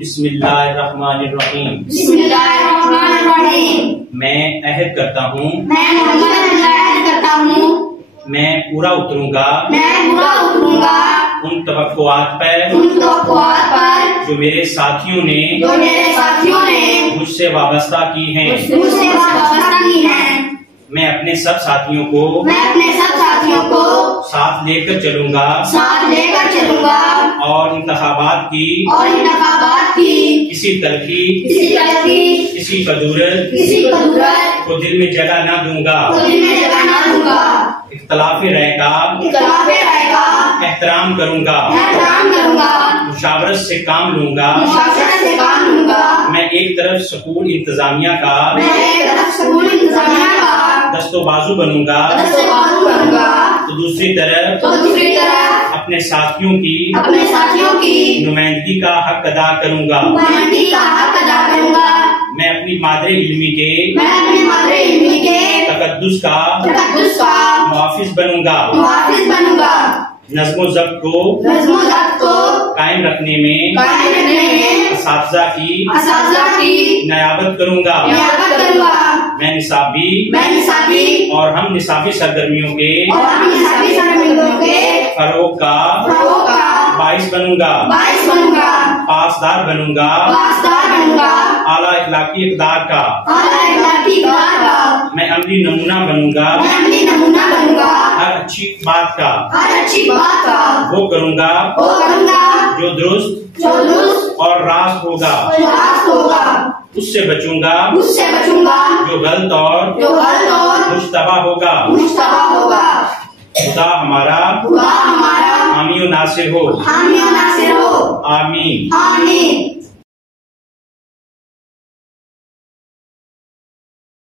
بسم اللہ الرحمن الرحیم میں عہد کرتا ہوں میں پورا اتروں گا ان توقعات پر جو میرے ساتھیوں نے مجھ سے وابستہ کی ہیں میں اپنے سب ساتھیوں کو ساتھ لے کر چلوں گا اور انتخابات کی کسی تلخی کسی کدورت کو دل میں جگہ نہ دوں گا اختلاف رائے کا احترام کروں گا مشاورت سے کام لوں گا میں ایک طرف سکول انتظامیہ کا دست و بازو بنوں گا تو دوسری طرف اپنے ساتھیوں کی نمائندگی کا حق ادا کروں گا میں اپنی مادری علمی کے تقدس کا محافظ بنوں گا نظم و ضبط کو قائم رکھنے میں اساتذہ کی نیابت کروں گا میں نصابی اور ہم نصابی سرگرمیوں کے فروغ کا باعث بنوں گا پاسدار بنوں گا اعلیٰ اخلاقی اقدار کا میں عملی نمونہ بنوں گا ہر اچھی بات کا وہ کروں گا جو درست اور راست ہوگا اس سے بچوں گا جو غلط اور مشتبہ ہوگا خدا ہمارا حامی و ناصر ہو آمین